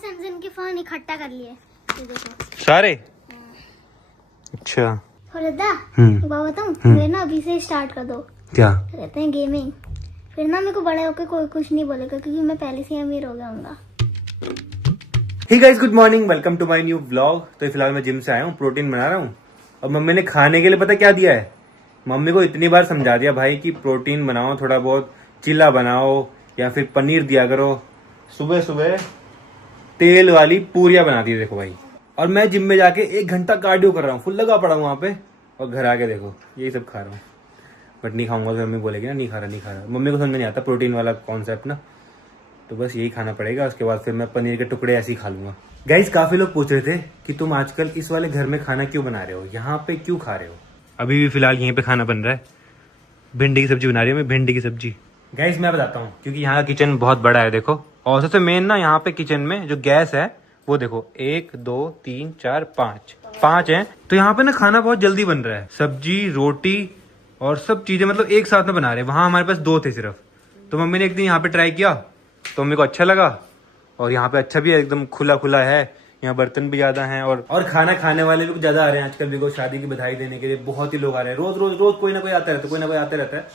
Samsung के phone इकट्ठा कर लिए। ये देखो सारे। अच्छा एक बात बताऊं, मेरे ना अभी से स्टार्ट कर दो। क्या कहते हैं गेमिंग, फिर ना मेरे को बड़े होकर कोई कुछ नहीं बोलेगा क्योंकि मैं पहले से अमीर हो गया हूँ। Hey guys, good morning, welcome to my new vlog. तो फिलहाल मैं जिम से आया हूँ, प्रोटीन बना रहा हूँ। और मम्मी ने खाने के लिए पता क्या दिया है। मम्मी को इतनी बार समझा दिया भाई कि प्रोटीन बनाओ, थोड़ा बहुत चिल्ला बनाओ या फिर पनीर दिया करो। सुबह सुबह तेल वाली पूरियां बनाती है देखो भाई। और मैं जिम में जाके 1 घंटा कार्डियो कर रहा हूँ, फुल लगा पड़ा हूँ वहाँ पे। और घर आके देखो यही सब खा रहा हूँ। बट नहीं खाऊंगा तो मम्मी बोलेगी ना नहीं खा रहा। मम्मी को समझ नहीं आता प्रोटीन वाला कॉन्सेप्ट ना, तो बस यही खाना पड़ेगा। उसके बाद फिर मैं पनीर के टुकड़े ऐसे ही खा लूंगा। गाइस, काफी लोग पूछ रहे थे कि तुम आजकल इस वाले घर में खाना क्यों बना रहे हो, यहाँ पे क्यों खा रहे हो। अभी भी फिलहाल यहीं पे खाना बन रहा है। भिंडी की सब्जी बना रही हूँ मैं, भिंडी की सब्जी। गाइस मैं बताता हूँ, क्योंकि यहाँ का किचन बहुत बड़ा है देखो। और सबसे मेन ना यहाँ पे किचन में जो गैस है वो देखो 1 2 3 4 5 है। तो यहाँ पे ना खाना बहुत जल्दी बन रहा है। सब्जी रोटी और सब चीजें मतलब एक साथ में बना रहे हैं। वहां हमारे पास 2 थे सिर्फ। तो मम्मी ने एक दिन यहाँ पे ट्राई किया तो मम्मी को अच्छा लगा। और यहाँ पे अच्छा भी है, एकदम खुला खुला है। यहाँ बर्तन भी ज्यादा हैं और खाना खाने वाले लोग ज्यादा आ रहे हैं आजकल। देखो शादी की बधाई देने के लिए बहुत ही लोग आ रहे हैं। रोज रोज रोज कोई ना कोई आता रहता है, कोई ना कोई आता रहता है।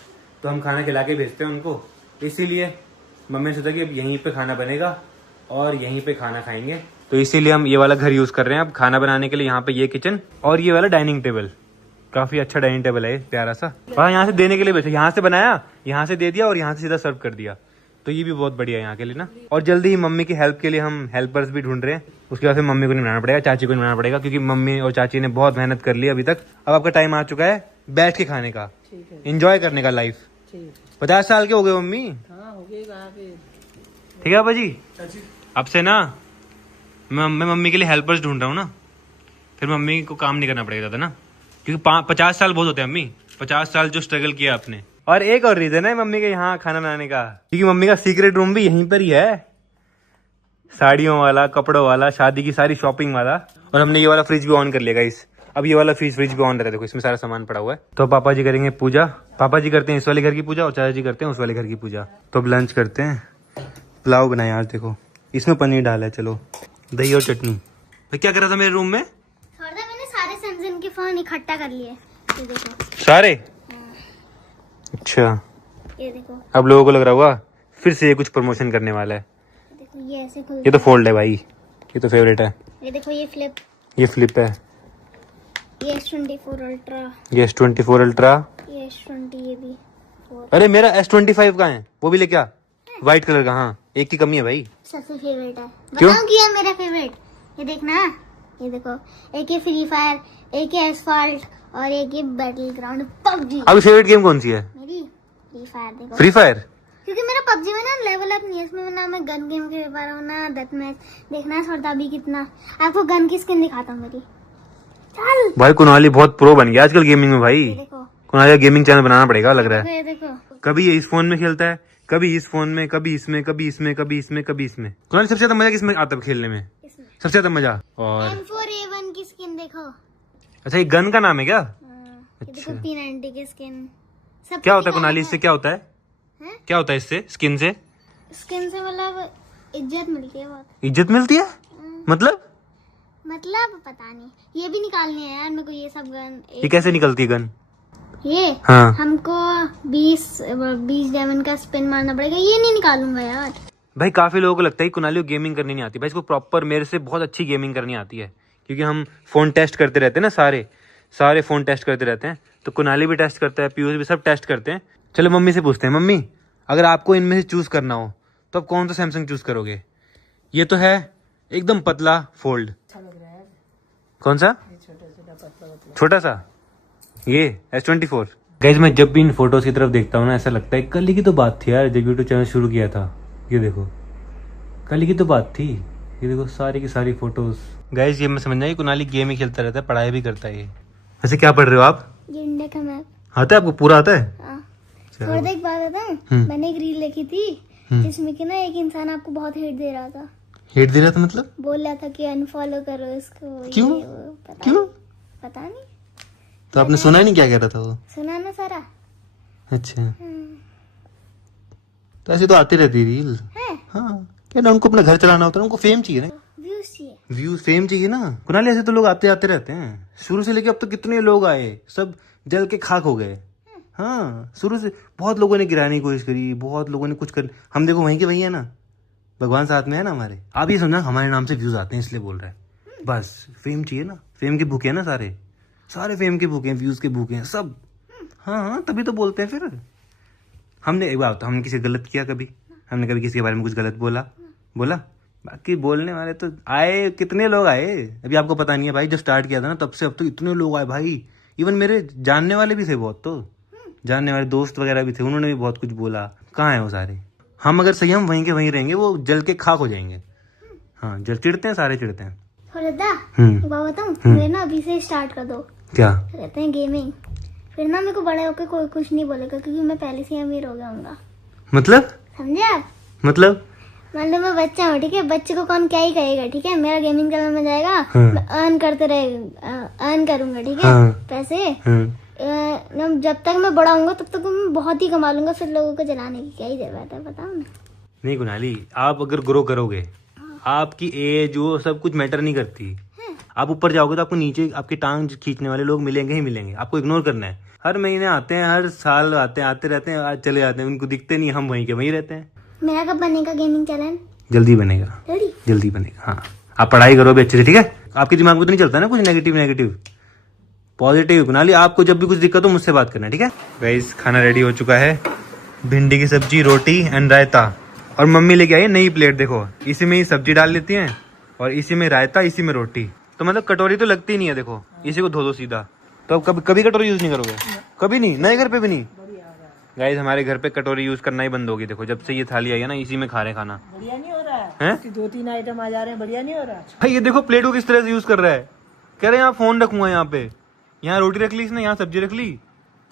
तो हम खाना खिला के भेजते हैं उनको। इसीलिए मम्मी ने सोचा कि अब यहीं पे खाना बनेगा और यहीं पे खाना खाएंगे। तो इसीलिए हम ये वाला घर यूज कर रहे हैं अब खाना बनाने के लिए। यहाँ पे ये किचन और ये वाला डाइनिंग टेबल, काफी अच्छा डाइनिंग टेबल है, प्यारा सा। और यहाँ से देने के लिए बैठे, यहाँ से बनाया, यहाँ से दे दिया और यहाँ से सीधा सर्व कर दिया। तो ये भी बहुत बढ़िया है यहाँ के लिए ना। और जल्दी ही मम्मी की हेल्प के लिए हम हेल्पर्स भी ढूंढ रहे हैं। उसके बाद फिर मम्मी को नहीं बनाना पड़ेगा, चाची को नहीं बनाना पड़ेगा, क्योंकि मम्मी और चाची ने बहुत मेहनत कर ली अभी तक। अब आपका टाइम आ चुका है बैठ के खाने का, एंजॉय करने का लाइफ। 50 साल के हो गए मम्मी। ठीक है बाबा जी, अब से ना मैं मम्मी के लिए हेल्पर्स ढूंढ रहा हूँ ना। फिर मम्मी को काम नहीं करना पड़ेगा ज्यादा ना, क्योंकि 50 साल बहुत होते हैं अम्मी। 50 साल जो स्ट्रगल किया आपने। और एक और रीजन है मम्मी के यहाँ खाना बनाने का, क्योंकि मम्मी का सीक्रेट रूम भी यहीं पर ही है। साड़ियों वाला, कपड़ों वाला, शादी की सारी शॉपिंग वाला। और हमने ये वाला फ्रिज भी ऑन कर लिया गाइस। अब ये वाला फ्रिज भी ऑन रहता है, देखो इसमें सारा सामान पड़ा हुआ है। तो पापा जी करेंगे पूजा। पापा जी करते हैं इस वाले घर की पूजा और चाचा जी करते हैं उस वाले घर की पूजा। तो अब लंच करते हैं। पुलाव बनाए आज, देखो इसमें पनीर डाला है। चलो दही और चटनी। भाई क्या कर रहा था मेरे रूम में? मैंने सारे सैमसंग के फोन इकट्ठा कर लिए। ये देखो सारे। अच्छा, ये देखो। अब लोगों को लग रहा होगा फिर से ये कुछ प्रमोशन करने वाला है। देखो ये ऐसे खुल, ये तो फोल्ड है भाई, ये तो फेवरेट है। ये देखो ये फ्लिप है। ये S24 अल्ट्रा, ये S24 अल्ट्रा, ये S20, ये भी। अरे मेरा S25 का है, वो भी ले क्या? व्हाइट कलर का। हाँ, एक की कमी है भाई। सबसे फेवरेट है। क्यों? बताऊं क्या है मेरा फेवरेट? ये देखना, ये देखो, एक ये फ्री फायर, एक ये एसफाल्ट और एक ये बैटल ग्राउंड पबजी। अभी फेवरेट गेम कौन सी है? मेरी फ्री फायर। देखो फ्री फायर। क्योंकि मेरा पबजी में ना लेवल अप नहीं है, इसमें ना मैं गन गेम खेल पा रहा हूँ ना डेथ मैच। देखना छोड़ता भी कितना। आपको गन की स्किन दिखाता हूँ मेरी। चल भाई कुणाली बहुत प्रो बन गया आजकल गेमिंग में भाई। देखो कुणाली गेमिंग चैनल बनाना पड़ेगा लग रहा है। ये देखो, कभी ये इस फोन में खेलता है, कभी इस फोन में, कभी इसमें, कभी इसमें, कभी इसमें, कभी इसमें। कुणाली सबसे ज्यादा मजा किसमें आता है खेलने में? इसमें सबसे ज्यादा मजा। और M4A1 की स्किन देखो। अच्छा, ये गन का नाम है क्या? ये देखो P90 की स्किन। सब क्या होता है कुणाली इससे? क्या होता है? क्या होता है इससे? स्किन से? स्किन से मतलब इज्जत मिलती है बहुत। इज्जत मिलती है मतलब पता नहीं, ये भी निकालनी है यार मेरे को ये सब गन। ये कैसे निकलती है गन? ये हाँ, हमको 20 डायमंड का स्पिन मारना पड़ेगा, ये नहीं निकालूंगा यार। भाई काफी लोगों को लगता है कि कुणाली को गेमिंग करनी नहीं आती। भाई इसको प्रॉपर मेरे से बहुत अच्छी गेमिंग करनी आती है, क्योंकि हम फोन टेस्ट करते रहते हैं ना, सारे फोन टेस्ट करते रहते हैं। तो कुणाली भी टेस्ट करता है, पीयूष भी, सब टेस्ट करते हैं। चलो मम्मी से पूछते हैं। मम्मी, अगर आपको इनमें से चूज करना हो तो आप कौन सा सैमसंग चूज करोगे? ये तो है एकदम पतला फोल्ड। कौन सा? छोटा सा, ये S24। गाइस मैं जब भी इन फोटोज की तरफ देखता हूँ ना, ऐसा लगता है कल ही की तो बात थी यार, जब यूट्यूब चैनल शुरू किया था। ये देखो कल ही की तो बात थी। ये देखो सारी की सारी फोटोज। गाइस ये मैं समझना है कुणाली गेम ही खेलता रहता है, पढ़ाई भी करता है ये। वैसे क्या पढ़ रहे हो आप? ये इंडिया का मैप आता है आपको? पूरा आता है? हाँ। थोड़ा एक बात बताऊं, मैंने एक रील देखी थी जिसमें कि ना एक इंसान आपको बहुत हेट दे रहा था। हेट दे रहा था मतलब? बोल रहा था कि अनफॉलो करो इसको। क्यों? पता नहीं। तो आपने सुना ही नहीं क्या कह रहा था वो? सुना ना सारा। अच्छा, तो ऐसे तो आती रहती रील। है? हाँ, क्या ना, उनको अपना घर चलाना होता है, उनको फेम चाहिए ना, व्यूज चाहिए। व्यूज फेम चाहिए ना। कुणाली ऐसे तो लोग आते आते रहते हैं, शुरू से लेके अब तो कितने लोग आए, सब जल के खाक हो गए। हाँ, शुरू से बहुत लोगों ने गिराने की कोशिश करी, बहुत लोगों ने कुछ कर, हम देखो वहीं के वहीं है ना, भगवान साथ में है ना हमारे। आप ये समझना हमारे नाम से व्यूज आते हैं इसलिए बोल रहे हैं, बस फेम चाहिए ना, फेम के भूखे हैं ना सारे, सारे फेम के भूखे हैं, व्यूज के भूखे हैं सब। हाँ, तभी तो बोलते हैं फिर। हमने एक बात, हमने किसी गलत किया कभी? हमने कभी किसी के बारे में कुछ गलत बोला? बाकी बोलने वाले तो आए, कितने लोग आए, अभी आपको पता नहीं है भाई। जब स्टार्ट किया था ना तब से अब तो इतने लोग आए भाई। इवन मेरे जानने वाले भी थे बहुत, तो जानने वाले दोस्त वगैरह भी थे, उन्होंने भी बहुत कुछ बोला। कहाँ है वो सारे? हम अगर सही हम वहीं के वहीं रहेंगे, वो जल के खाक हो जाएंगे। हाँ, जल चिढ़ते हैं, सारे चिढ़ते हैं। एक बात बताऊं, मेरे ना अभी से स्टार्ट कर दो। क्या कहते हैं गेमिंग, फिर ना मेरे को बड़े होकर कोई कुछ नहीं बोलेगा, क्योंकि मैं पहले से ही अमीर हो गया हूँ। मतलब? समझे आप? मतलब मैं बच्चा हूँ, ठीक है, बच्चे को कौन क्या ही कहेगा, ठीक है। मेरा गेमिंग चैनल में जाएगा, मैं अर्न करूंगा, ठीक है, पैसे। जब तक मैं बड़ा हूँगा तब तक मैं बहुत ही कमा लूंगा, फिर लोगों को जलाने की क्या ही जरूरत है, बताओ ना। नहीं कुणाली, आप अगर ग्रो करोगे, आपकी एज वो सब कुछ मैटर नहीं करती। आप ऊपर जाओगे तो आपको नीचे आपकी टांग खींचने वाले लोग मिलेंगे ही मिलेंगे, आपको इग्नोर करना है। हर महीने आते हैं, हर साल आते रहते हैं, आज चले जाते हैं, उनको दिखते नहीं, हम वहीं के वहीं रहते हैं। मेरा कब बनेगा गेमिंग चैनल? जल्दी बनेगा, जल्दी बनेगा। हाँ, आप पढ़ाई करो अभी अच्छे से, ठीक है। आपके दिमाग में तो नहीं चलता ना कुछ नेगेटिव, पॉजिटिव। कुणाली, आपको जब भी कुछ दिक्कत हो मुझसे बात करना, ठीक है। गाइस, खाना रेडी हो चुका है, भिंडी की सब्जी, रोटी एंड रायता। और मम्मी लेके आई है नई प्लेट, देखो इसी में ही सब्जी डाल लेती हैं और इसी में रायता, इसी में रोटी। तो मतलब कटोरी तो लगती नहीं है, देखो इसी को धो दो सीधा। तो अब कभी कटोरी यूज नहीं करोगे? कभी नहीं? नए घर पे भी नहीं? गाइस, हमारे घर पे कटोरी यूज करना ही बंद होगी। देखो जब से ये थाली आई है ना, इसी में खा रहे खाना। बढ़िया नहीं हो रहा है? 2-3 आइटम आ जा रहे हैं, बढ़िया नहीं हो रहा है? भाई ये देखो प्लेट को किस तरह से यूज कर रहा है। कह रहे यहाँ फोन रखूंगा, यहाँ पे, यहाँ रोटी रख ली इसने, यहाँ सब्जी रख ली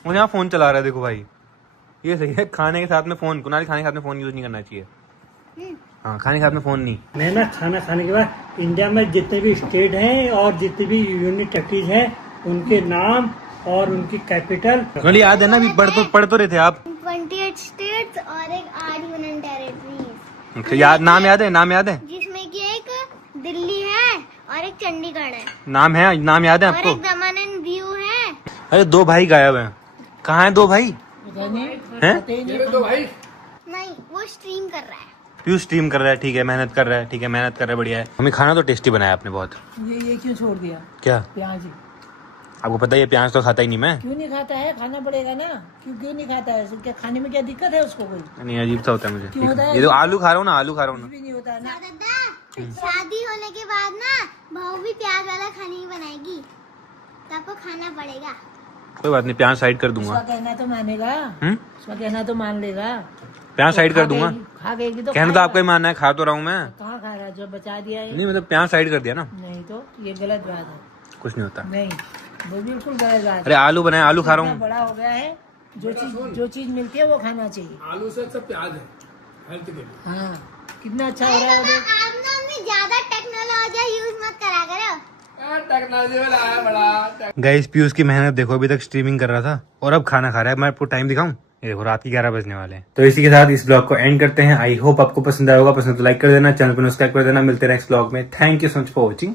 और यहाँ फोन चला रहा है। देखो भाई, ये सही है, खाने के साथ में फोन। कुणाली, खाने के साथ में फोन यूज नहीं करना चाहिए। हाँ, खाने के साथ में फोन नहीं। मैं ना खाना खाने के बाद इंडिया में जितने भी स्टेट हैं और जितने भी यूनियन टेरिटरीज हैं, उनके नाम और उनकी कैपिटल। कुणाली, याद है ना, अभी पढ़ तो रहे थे आप। 28 स्टेट्स और एक 8 यूनियन टेरिटरीज। अच्छा, याद, नाम याद है? जिसमें कि एक दिल्ली है और एक चंडीगढ़ है। नाम याद है और आपको? एक दमन एंड दीव है। अरे 2 भाई गायब हैं, कहाँ है 2 भाई? नहीं, वो स्ट्रीम कर रहा है। पीयूष स्ट्रीम कर रहा है, ठीक है, मेहनत कर रहा है, बढ़िया है। हमें खाना तो टेस्टी बनाया आपने बहुत। ये क्यों छोड़ दिया? क्या? प्याज। आपको पता है ये प्याज तो खाता ही नहीं मैं। क्यों नहीं खाता है? खाना पड़ेगा ना। क्यों नहीं खाता है? क्या खाने में क्या दिक्कत है उसको? कोई नहीं, अजीब सा होता है मुझे। क्यों होता है? ये तो आलू खा रहा हूँ ना, कुछ भी नहीं होता है ना। दादा, शादी होने के बाद ना बहू भी प्याज वाला खाना ही बनाएगी, तो आपको खाना पड़ेगा। कोई बात नहीं, प्याज साइड कर दूंगा। उसका कहना तो मानेगा, उसका कहना तो मान लेगा। प्याज साइड कर दूंगा। खा गई तो कहना तो आपका ही मानना है, खा तो रहा हूँ मैं। कहाँ खा रहा है? जो बचा दिया है। नहीं, मतलब प्याज साइड कर दिया ना। नहीं तो ये गलत बात है। कुछ नहीं होता। नहीं, वो बिल्कुल गलत बात है। अरे आलू बनाए, आलू खा रहा हूँ। बड़ा हो गया है, जो चीज मिलती है वो खाना चाहिए। आलू से अच्छा प्याज है हेल्थ के लिए। हाँ, कितना अच्छा हो रहा है। आप ना अपनी ज्यादा टेक्नोलॉजी यूज मत करा करो। टेक्नोलॉजी में लाया बड़ा। गाइस, पीयूष की मेहनत देखो, अभी तक स्ट्रीमिंग कर रहा था और अब खाना खा रहा है। मैं आपको टाइम दिखाऊं, ये देखो रात के 11 बजने वाले हैं। तो इसी के साथ इस ब्लॉग को एंड करते हैं। आई होप आपको पसंद आया होगा, पसंद तो लाइक कर देना, चैनल को सब्सक्राइब कर देना। मिलते हैं नेक्स्ट ब्लॉग में। Thank you so much for watching.